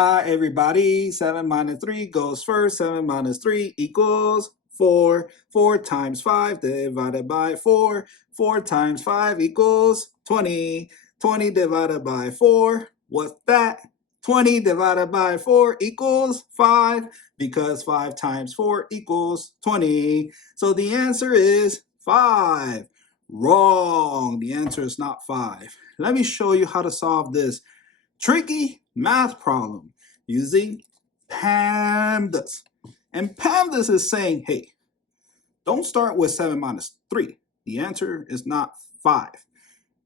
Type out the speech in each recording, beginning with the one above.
Hi everybody, 7 minus 3 goes first. 7 minus 3 equals 4. 4 times 5 divided by 4. 4 times 5 equals 20. 20 divided by 4, what's that? 20 divided by 4 equals 5 because 5 times 4 equals 20. So the answer is 5. Wrong, the answer is not 5. Let me show you how to solve this tricky math problem using PEMDAS. And PEMDAS is saying, hey, don't start with 7 minus 3. The answer is not 5.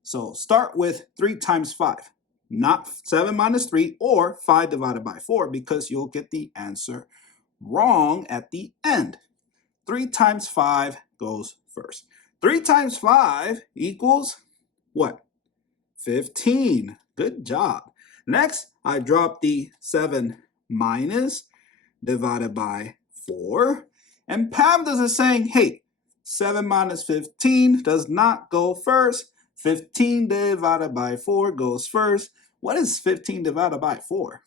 So start with 3 times 5, not 7 minus 3 or 5 divided by 4 because you'll get the answer wrong at the end. 3 times 5 goes first. 3 times 5 equals what? 15. Good job. Next, I drop the 7 minus divided by 4. And PEMDAS is saying, hey, 7 minus 15 does not go first. 15 divided by 4 goes first. What is 15 divided by 4?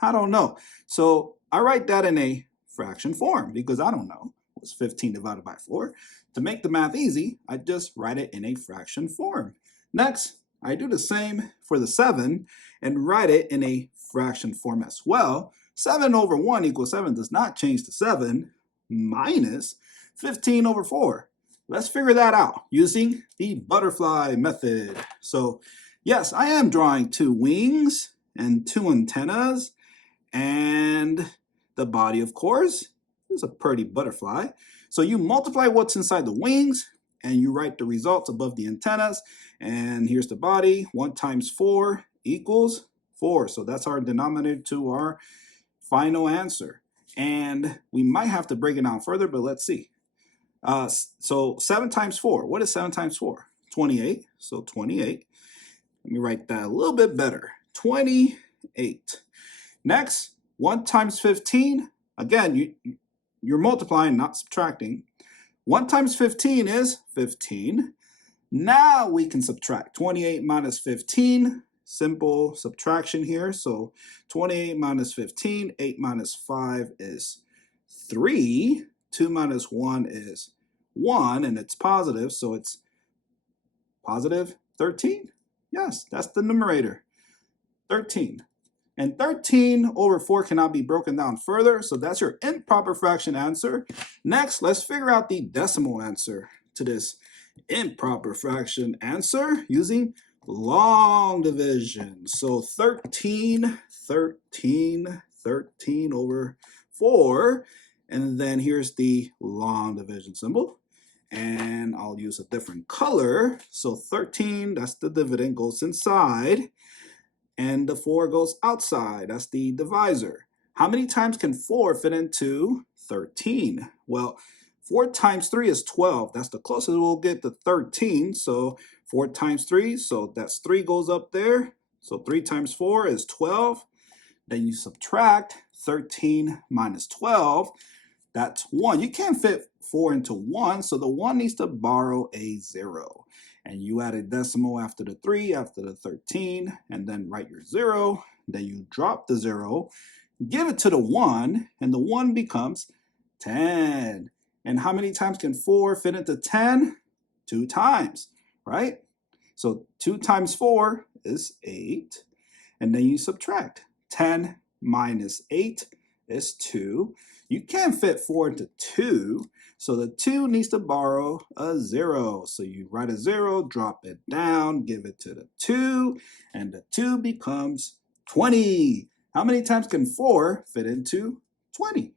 I don't know. So I write that in a fraction form because I don't know what's 15 divided by 4. To make the math easy, I just write it in a fraction form. Next, I do the same for the 7 and write it in a fraction form as well. 7 over 1 equals 7 does not change to 7 minus 15 over 4. Let's figure that out using the butterfly method. So yes, I am drawing 2 wings and 2 antennas and the body, of course, is a pretty butterfly. So you multiply what's inside the wings and you write the results above the antennas. And here's the body. 1 times 4 equals 4. So that's our denominator to our final answer. And we might have to break it down further, but let's see. So 7 times 4. What is 7 times 4? 28. So 28. Let me write that a little bit better. 28. Next, 1 times 15. Again, you're multiplying, not subtracting. 1 times 15 is 15. Now we can subtract 28 minus 15. Simple subtraction here. So 28 minus 15, 8 minus 5 is 3. 2 minus 1 is 1, and it's positive, so it's positive 13. Yes, that's the numerator, 13. And 13 over 4 cannot be broken down further, so that's your improper fraction answer. Next, let's figure out the decimal answer to this improper fraction answer using long division. So 13 over 4. And then here's the long division symbol. And I'll use a different color. So 13, that's the dividend, goes inside. And the 4 goes outside. That's the divisor. How many times can 4 fit into 13? Well, 4 times 3 is 12. That's the closest we'll get to 13. So 4 times 3, so that's 3 goes up there. So 3 times 4 is 12. Then you subtract 13 minus 12. That's 1. You can't fit 4 into 1, so the 1 needs to borrow a 0. And you add a decimal after the 3, after the 13, and then write your 0. Then you drop the 0, give it to the 1, and the 1 becomes 10. And how many times can 4 fit into 10? 2 times, right? So 2 times 4 is 8. And then you subtract. 10 minus 8 is 2. You can't fit 4 into 2, so the 2 needs to borrow a 0. So you write a 0, drop it down, give it to the 2, and the 2 becomes 20. How many times can 4 fit into 20?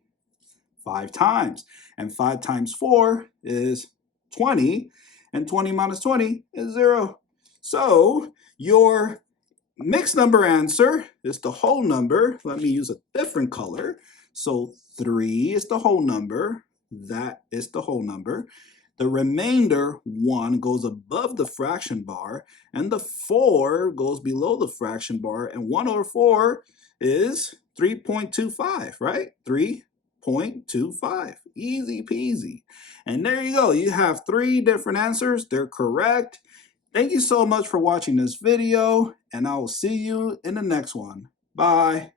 5 times. And 5 times 4 is 20, and 20 minus 20 is 0. So your mixed number answer is the whole number. Let me use a different color. So 3 is the whole number. That is the whole number. The remainder, 1, goes above the fraction bar, and the 4 goes below the fraction bar, and 1 over 4 is 3.25, right? 3.25. Easy peasy. And there you go. You have 3 different answers. They're correct. Thank you so much for watching this video, and I will see you in the next one. Bye.